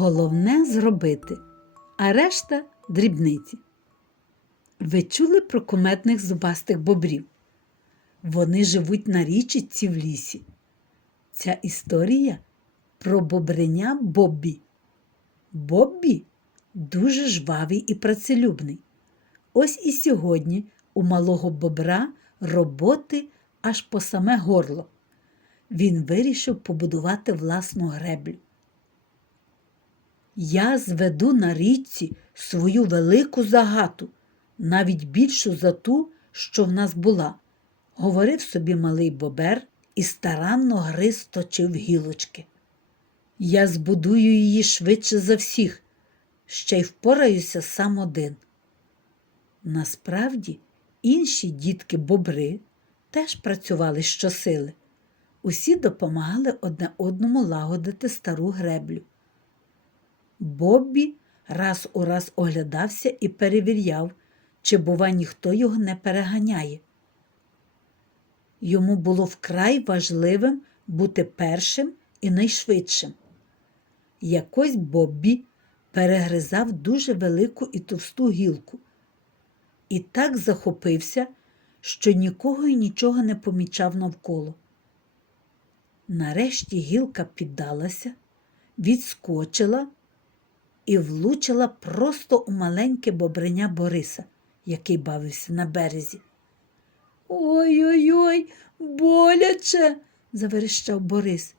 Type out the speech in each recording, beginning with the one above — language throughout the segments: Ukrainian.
Головне зробити, а решта дрібниці. Ви чули про куметних зубастих бобрів? Вони живуть на річці в лісі. Ця історія про бобреня Боббі. Боббі дуже жвавий і працелюбний. Ось і сьогодні у малого бобра роботи аж по саме горло. Він вирішив побудувати власну греблю. Я зведу на річці свою велику загату, навіть більшу за ту, що в нас була, говорив собі малий бобер і старанно гриз точив гілочки. Я збудую її швидше за всіх, ще й впораюся сам один. Насправді, інші дітки бобри теж працювали щосили. Усі допомагали одне одному лагодити стару греблю. Боббі раз у раз оглядався і перевіряв, чи, бува, ніхто його не переганяє. Йому було вкрай важливим бути першим і найшвидшим. Якось Боббі перегризав дуже велику і товсту гілку і так захопився, що нікого і нічого не помічав навколо. Нарешті гілка піддалася, відскочила і влучила просто у маленьке бобреня Бориса, який бавився на березі. Ой-ой-ой, боляче, заверещав Борис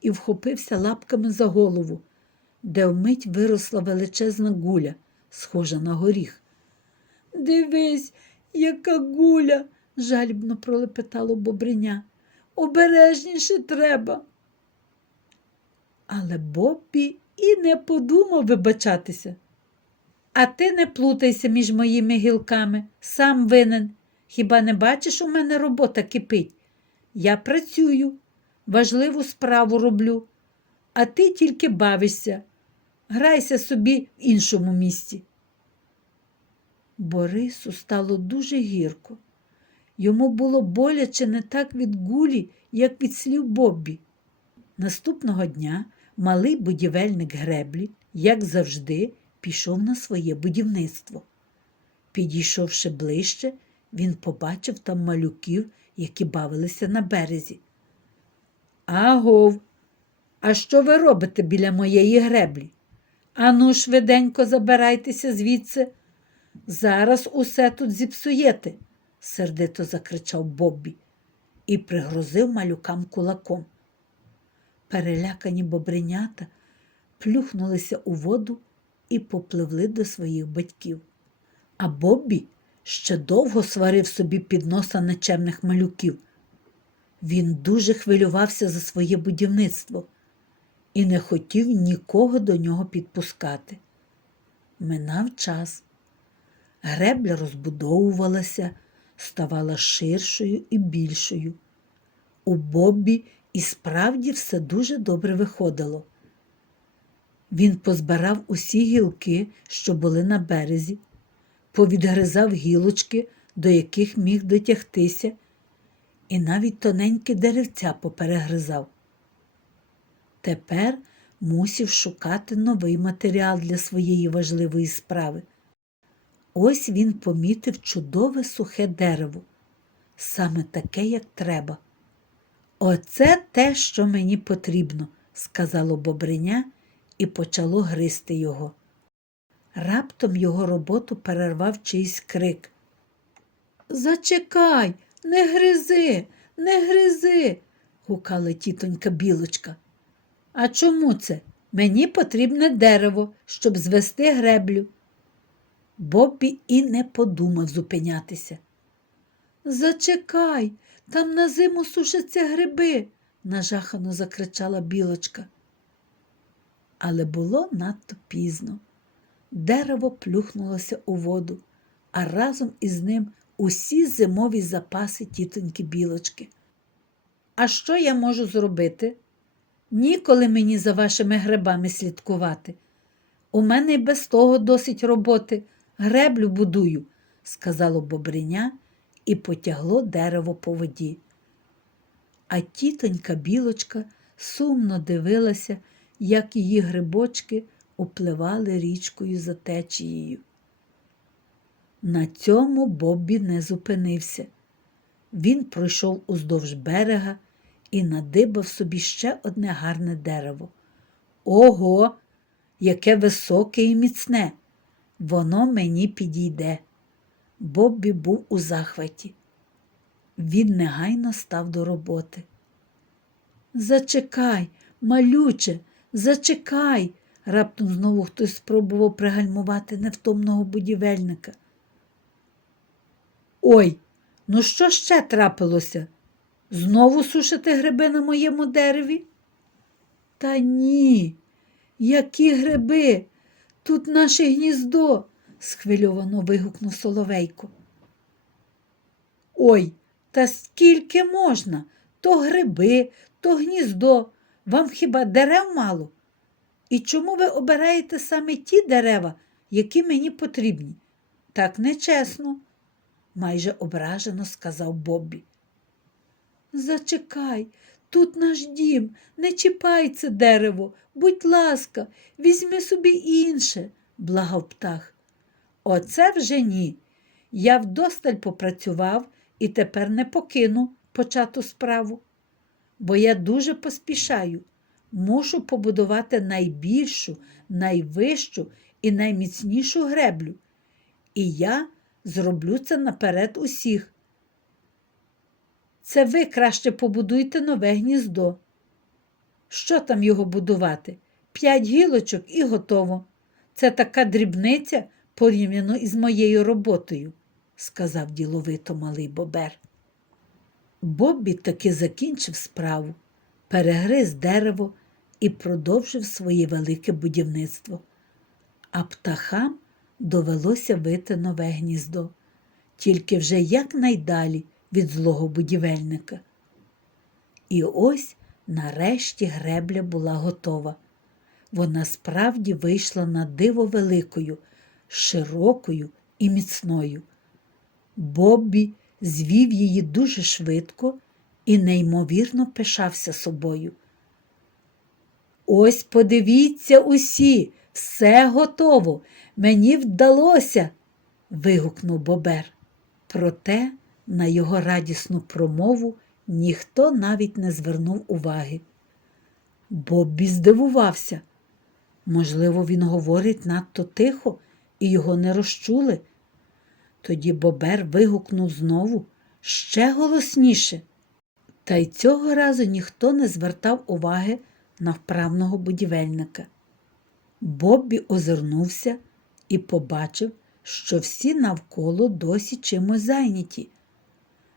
і вхопився лапками за голову, де вмить виросла величезна гуля, схожа на горіх. Дивись, яка гуля, жалібно пролепетало бобриня. Обережніше треба. Але Боббі і не подумав вибачатися. А ти не плутайся між моїми гілками, сам винен. Хіба не бачиш, у мене робота кипить? Я працюю, важливу справу роблю, а ти тільки бавишся. Грайся собі в іншому місці. Борису стало дуже гірко. Йому було боляче не так від гулі, як від слів Боббі. Наступного дня малий будівельник греблі, як завжди, пішов на своє будівництво. Підійшовши ближче, він побачив там малюків, які бавилися на березі. Агов, а що ви робите біля моєї греблі? Ану, швиденько забирайтеся звідси. Зараз усе тут зіпсуєте, сердито закричав Боббі і пригрозив малюкам кулаком. Перелякані бобринята плюхнулися у воду і попливли до своїх батьків. А Боббі ще довго сварив собі під носа нечемних малюків. Він дуже хвилювався за своє будівництво і не хотів нікого до нього підпускати. Минав час. Гребля розбудовувалася, ставала ширшою і більшою. У Боббі і справді все дуже добре виходило. Він позбирав усі гілки, що були на березі, повідгризав гілочки, до яких міг дотягтися, і навіть тоненькі деревця поперегризав. Тепер мусів шукати новий матеріал для своєї важливої справи. Ось він помітив чудове сухе дерево, саме таке, як треба. Оце те, що мені потрібно, сказало бобриня і почало гризти його. Раптом його роботу перервав чийсь крик. Зачекай, не гризи, не гризи, гукала тітонька білочка. А чому це? Мені потрібне дерево, щоб звести греблю. Боббі і не подумав зупинятися. Зачекай, там на зиму сушаться гриби, нажахано закричала білочка. Але було надто пізно. Дерево плюхнулося у воду, а разом із ним усі зимові запаси тітоньки білочки. А що я можу зробити? Ніколи мені за вашими грибами слідкувати. У мене й без того досить роботи. Греблю будую, сказало бобриня і потягло дерево по воді. А тітонька білочка сумно дивилася, як її грибочки упливали річкою за течією. На цьому Боббі не зупинився. Він пройшов уздовж берега і надибав собі ще одне гарне дерево. Ого, яке високе і міцне! Воно мені підійде. Боббі був у захваті. Він негайно став до роботи. Зачекай, малюче, зачекай. Раптом знову хтось спробував пригальмувати невтомного будівельника. Ой, ну що ще трапилося? Знову сушити гриби на моєму дереві? Та ні, які гриби? Тут наше гніздо, схвильовано вигукнув Соловейко. Ой, та скільки можна? То гриби, то гніздо. Вам хіба дерев мало? І чому ви обираєте саме ті дерева, які мені потрібні? Так нечесно, майже ображено сказав Боббі. Зачекай, тут наш дім, не чіпай це дерево, будь ласка, візьми собі інше, благав птах. Оце вже ні. Я вдосталь попрацював і тепер не покину почату справу, бо я дуже поспішаю. Мушу побудувати найбільшу, найвищу і найміцнішу греблю. І я зроблю це наперед усіх. Це ви краще побудуйте нове гніздо. Що там його будувати? П'ять гілочок і готово. Це така дрібниця порівняно із моєю роботою, сказав діловито малий бобер. Боббі таки закінчив справу, перегриз дерево і продовжив своє велике будівництво. А птахам довелося вити нове гніздо, тільки вже якнайдалі від злого будівельника. І ось нарешті гребля була готова. Вона справді вийшла на диво великою, широкою і міцною. Боббі звів її дуже швидко і неймовірно пишався собою. Ось подивіться усі, все готово. Мені вдалося. вигукнув Бобер. Проте на його радісну промову ніхто навіть не звернув уваги. Боббі здивувався. Можливо, він говорить надто тихо і його не розчули. Тоді Бобер вигукнув знову ще голосніше. Та й цього разу ніхто не звертав уваги на вправного будівельника. Боббі озирнувся і побачив, що всі навколо досі чимось зайняті.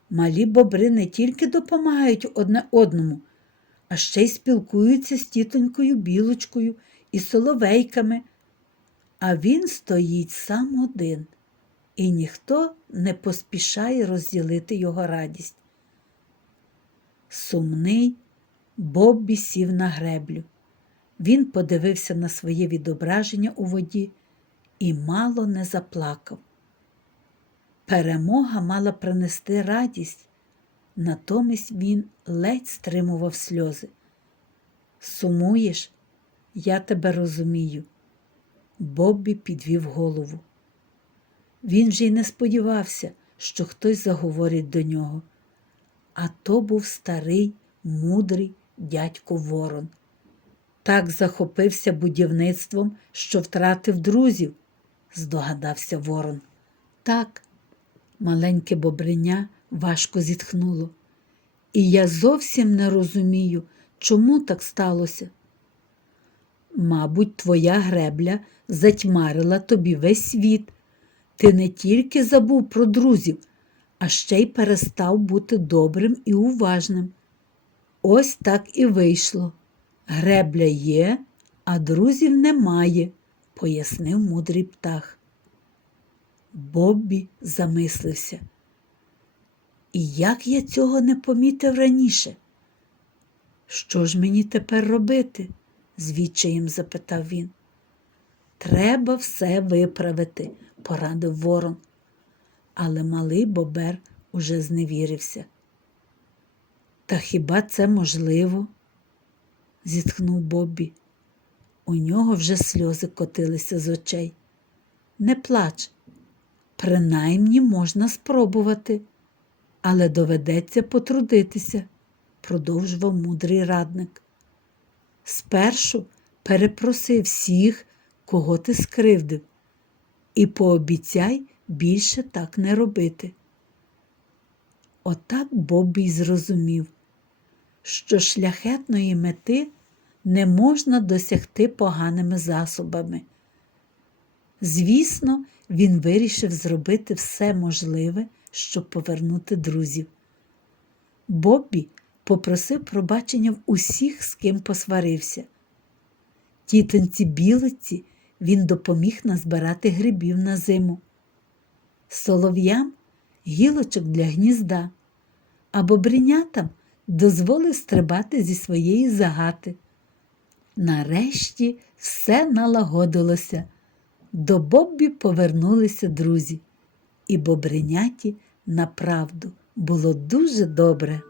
Малі бобри не тільки допомагають одне одному, а ще й спілкуються з тітонькою білочкою і соловейками. А він стоїть сам один, і ніхто не поспішає розділити його радість. Сумний Боббі сів на греблю. Він подивився на своє відображення у воді і мало не заплакав. Перемога мала принести радість, натомість він ледь стримував сльози. Сумуєш, я тебе розумію. Боббі підвів голову. Він вже й не сподівався, що хтось заговорить до нього. А то був старий, мудрий дядько Ворон. Так захопився будівництвом, що втратив друзів, здогадався Ворон. Так, маленьке бобриня важко зітхнуло. І я зовсім не розумію, чому так сталося. Мабуть, твоя гребля затьмарила тобі весь світ. Ти не тільки забув про друзів, а ще й перестав бути добрим і уважним. Ось так і вийшло. Гребля є, а друзів немає, пояснив мудрий птах. Боббі замислився. І як я цього не помітив раніше? Що ж мені тепер робити? З відчаєм запитав він. Треба все виправити, порадив ворон. Але малий бобер уже зневірився. Та хіба це можливо? зітхнув Боббі. У нього вже сльози котилися з очей. Не плач, принаймні можна спробувати, але доведеться потрудитися, продовжував мудрий радник. Спершу перепроси всіх, кого ти скривдив, і пообіцяй більше так не робити. Отак Боббі й зрозумів, що шляхетної мети не можна досягти поганими засобами. Звісно, він вирішив зробити все можливе, щоб повернути друзів. Боббі попросив пробачення в усіх, з ким посварився. Тітонці білиці він допоміг назбирати грибів на зиму, солов'ям гілочок для гнізда, а бобринятам дозволив стрибати зі своєї загати. Нарешті все налагодилося. До Боббі повернулися друзі, і бобриняті направду було дуже добре.